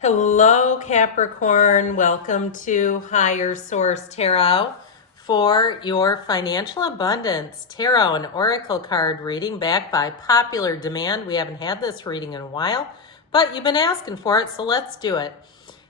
Hello, Capricorn. Welcome to Higher Source Tarot for your financial abundance tarot and oracle card reading back by popular demand. We haven't had this reading in a while, but you've been asking for it, so let's do it.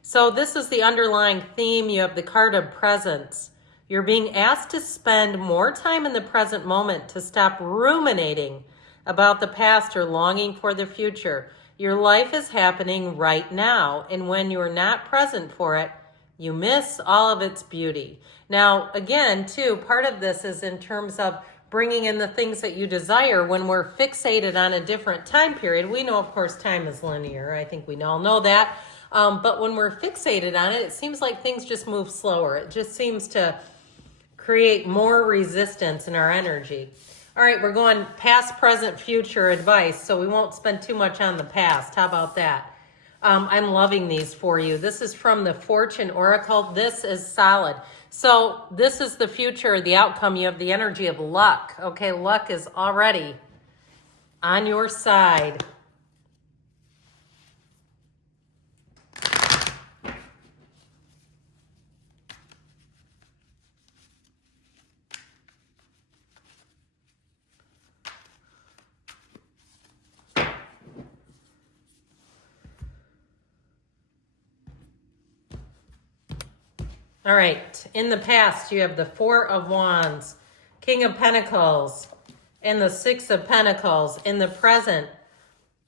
So this is the underlying theme. You have the card of presence. You're being asked to spend more time in the present moment to stop ruminating about the past or longing for the future. Your life is happening right now, and when you're not present for it, you miss all of its beauty. Now, again, too, part of this is in terms of bringing in the things that you desire. When we're fixated on a different time period, we know, of course, time is linear. I think we all know that. But when we're fixated on it, it seems like things just move slower. It just seems to create more resistance in our energy. All right, we're going past, present, future advice, so we won't spend too much on the past. How about that? I'm loving these for you. This is from the Fortune Oracle. This is solid. So this is the future, the outcome. You have the energy of luck. Okay, luck is already on your side. All right, in the past, you have the Four of Wands, King of Pentacles, and the Six of Pentacles. In the present,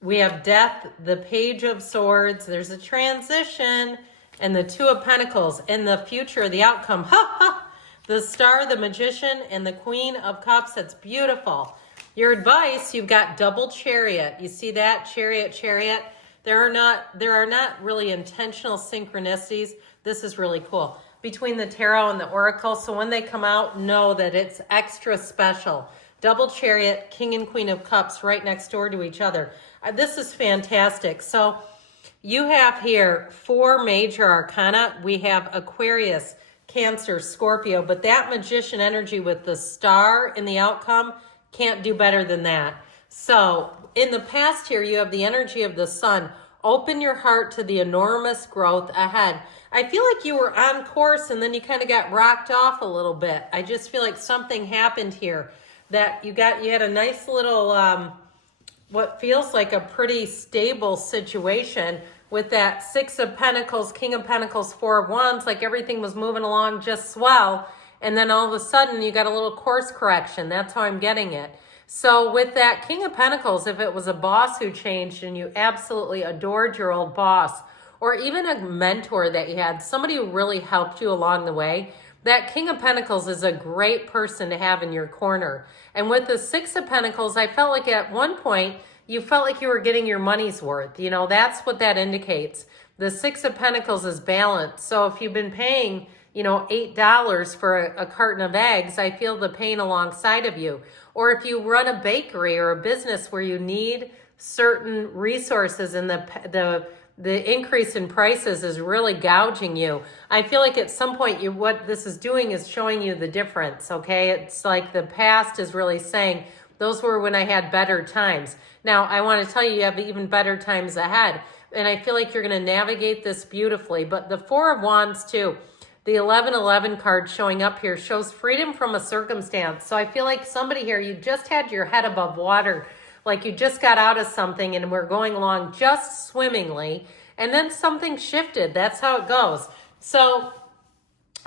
we have Death, the Page of Swords, there's a transition, and the Two of Pentacles. In the future, the outcome, the Star, the Magician, and the Queen of Cups. That's beautiful. Your advice, you've got double Chariot. You see that? Chariot, Chariot. There are not really intentional synchronicities. This is really cool. Between the tarot and the oracle. So when they come out, know that it's extra special. Double Chariot, King and Queen of Cups right next door to each other. This is fantastic. So you have here 4 major arcana. We have Aquarius, Cancer, Scorpio, but that Magician energy with the Star in the outcome can't do better than that. So in the past here, you have the energy of the Sun. Open your heart to the enormous growth ahead. I feel like you were on course and then you kind of got rocked off a little bit. I just feel like something happened here that you had a nice little, what feels like a pretty stable situation with that Six of Pentacles, King of Pentacles, Four of Wands, like everything was moving along just swell. And then all of a sudden you got a little course correction. That's how I'm getting it. So with that King of Pentacles, if it was a boss who changed and you absolutely adored your old boss, or even a mentor that you had, somebody who really helped you along the way, that King of Pentacles is a great person to have in your corner. And with the Six of Pentacles, I felt like at one point, you felt like you were getting your money's worth. You know, that's what that indicates. The Six of Pentacles is balanced. So if you've been paying, $8 for a carton of eggs, I feel the pain alongside of you. Or if you run a bakery or a business where you need certain resources and the increase in prices is really gouging you, I feel like at some point what this is doing is showing you the difference, okay? It's like the past is really saying, those were when I had better times. Now, I want to tell you, you have even better times ahead. And I feel like you're going to navigate this beautifully. But the Four of Wands too, the 1111 card showing up here shows freedom from a circumstance. So I feel like somebody here, you just had your head above water, like you just got out of something and we're going along just swimmingly, and then something shifted. That's how it goes. So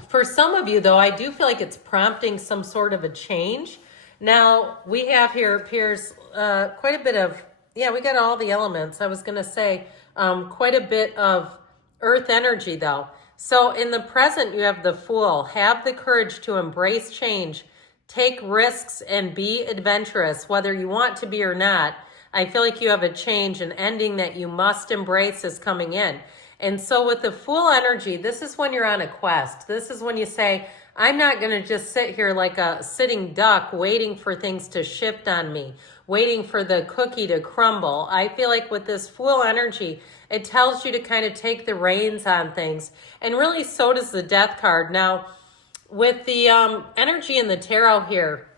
for some of you, though, I do feel like it's prompting some sort of a change. Now, we have here appears quite a bit of, we got all the elements. I was going to say quite a bit of earth energy, though. So in the present, you have the Fool. Have the courage to embrace change. Take risks and be adventurous, whether you want to be or not. I feel like you have a change, an ending that you must embrace is coming in. And so with the Fool energy, this is when you're on a quest. This is when you say, I'm not going to just sit here like a sitting duck waiting for things to shift on me, waiting for the cookie to crumble. I feel like with this Fool energy, it tells you to kind of take the reins on things. And really, so does the Death card. Now, with the energy in the tarot here,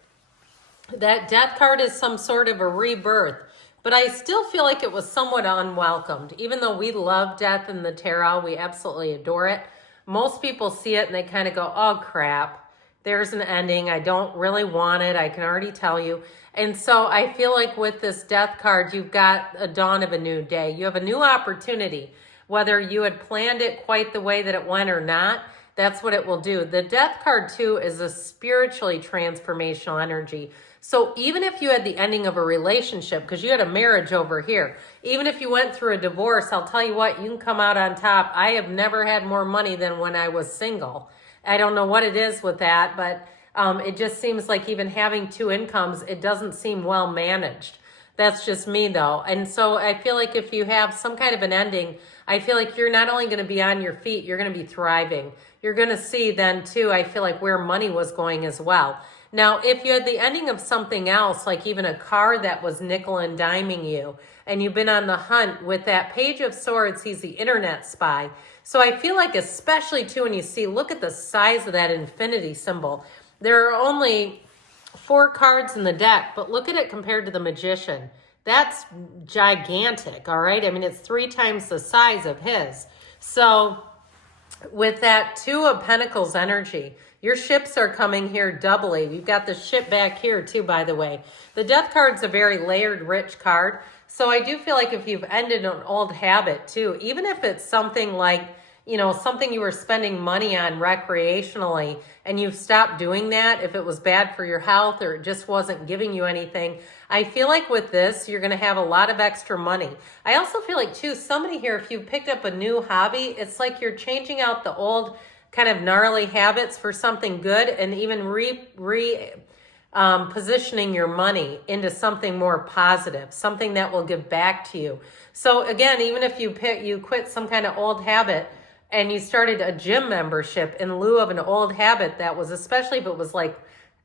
that Death card is some sort of a rebirth. but I still feel like it was somewhat unwelcomed. Even though we love death in the tarot, we absolutely adore it. Most people see it and they kind of go, oh crap, there's an ending. I don't really want it. I can already tell you. And so I feel like with this death card, you've got a dawn of a new day. You have a new opportunity. Whether you had planned it quite the way that it went or not, that's what it will do. The death card too is a spiritually transformational energy. So even if you had the ending of a relationship, because you had a marriage over here, even if you went through a divorce, I'll tell you what, you can come out on top. I have never had more money than when I was single. I don't know what it is with that, but it just seems like even having two incomes, it doesn't seem well managed. That's just me though. And so I feel like if you have some kind of an ending, I feel like you're not only going to be on your feet, you're going to be thriving. You're going to see then too, I feel like where money was going as well. Now, if you had the ending of something else, like even a car that was nickel and diming you, and you've been on the hunt with that Page of Swords, he's the internet spy. So I feel like especially too when you see, look at the size of that infinity symbol. There are only 4 cards in the deck, but look at it compared to the Magician. That's gigantic, all right? I mean, it's 3 times the size of his. So with that 2 of Pentacles energy, your ships are coming here doubly. You've got the ship back here too, by the way. The Death card's a very layered, rich card. So I do feel like if you've ended an old habit too, even if it's something like, you know, something you were spending money on recreationally and you've stopped doing that, if it was bad for your health or it just wasn't giving you anything, I feel like with this, you're going to have a lot of extra money. I also feel like too, somebody here, if you picked up a new hobby, it's like you're changing out the old kind of gnarly habits for something good and even positioning your money into something more positive, something that will give back to you. So again, even if you quit some kind of old habit and you started a gym membership in lieu of an old habit that was, especially if it was like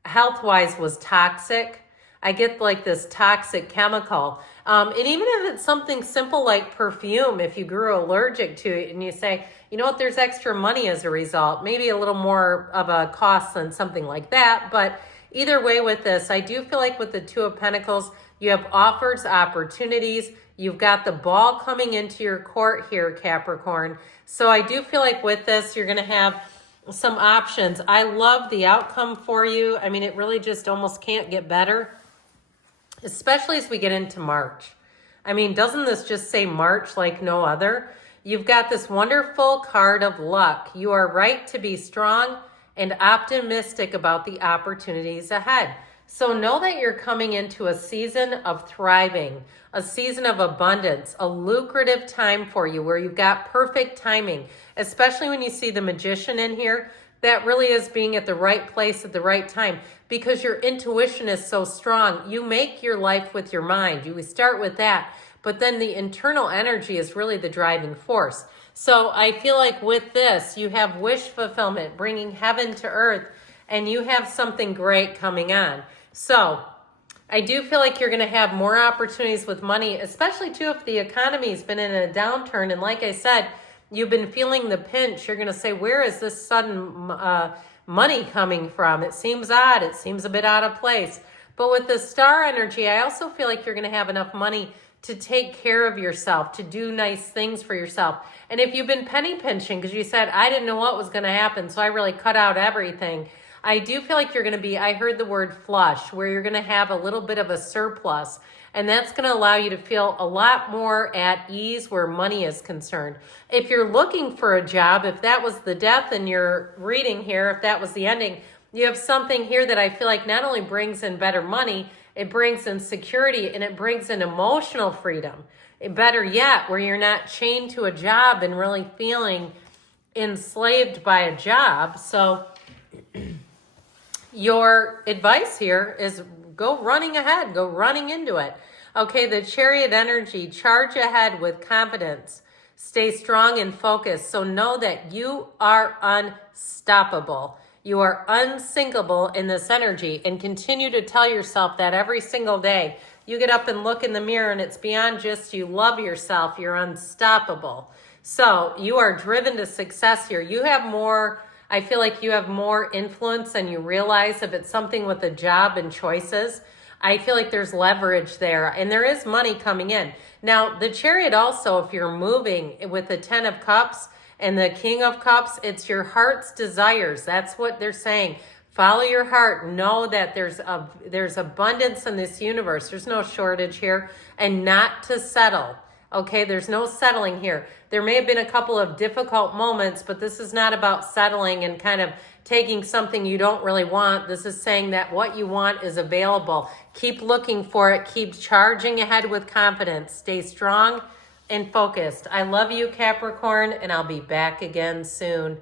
health-wise was toxic, I get like this toxic chemical. And even if it's something simple like perfume, if you grew allergic to it and you say, you know what, there's extra money as a result, maybe a little more of a cost than something like that. But either way with this, I do feel like with the 2 of Pentacles, you have offers, opportunities. You've got the ball coming into your court here, Capricorn. So I do feel like with this, you're going to have some options. I love the outcome for you. I mean, it really just almost can't get better, especially as we get into March. I mean, doesn't this just say March like no other? You've got this wonderful card of luck. You are right to be strong and optimistic about the opportunities ahead. So know that you're coming into a season of thriving, a season of abundance, a lucrative time for you where you've got perfect timing, especially when you see the Magician in here. That really is being at the right place at the right time because your intuition is so strong. You make your life with your mind. You start with that, but then the internal energy is really the driving force. So I feel like with this, you have wish fulfillment, bringing heaven to earth, and you have something great coming on. So I do feel like you're going to have more opportunities with money, especially too if the economy's been in a downturn. And like I said, you've been feeling the pinch. You're going to say, where is this sudden money coming from? It seems odd. It seems a bit out of place. But with the star energy, I also feel like you're going to have enough money to take care of yourself, to do nice things for yourself. And if you've been penny pinching because you said, I didn't know what was going to happen, so I really cut out everything, I do feel like you're going to be, I heard the word flush, where you're going to have a little bit of a surplus. And that's going to allow you to feel a lot more at ease where money is concerned. If you're looking for a job, if that was the death in your reading here, if that was the ending, you have something here that I feel like not only brings in better money, it brings in security and it brings in emotional freedom. Better yet, where you're not chained to a job and really feeling enslaved by a job. So your advice here is go running ahead, go running into it. Okay, the Chariot energy, charge ahead with confidence. Stay strong and focused. So know that you are unstoppable. You are unsinkable in this energy, and continue to tell yourself that every single day. You get up and look in the mirror and it's beyond just you love yourself. You're unstoppable. So you are driven to success here. You have more, I feel like you have more influence than you realize if it's something with a job and choices. I feel like there's leverage there, and there is money coming in. Now, the Chariot also, if you're moving with the 10 of Cups and the King of Cups, it's your heart's desires. That's what they're saying. Follow your heart. Know that there's abundance in this universe. There's no shortage here, and not to settle. Okay, there's no settling here. There may have been a couple of difficult moments, but this is not about settling and kind of taking something you don't really want. This is saying that what you want is available. Keep looking for it. Keep charging ahead with confidence. Stay strong and focused. I love you, Capricorn, and I'll be back again soon.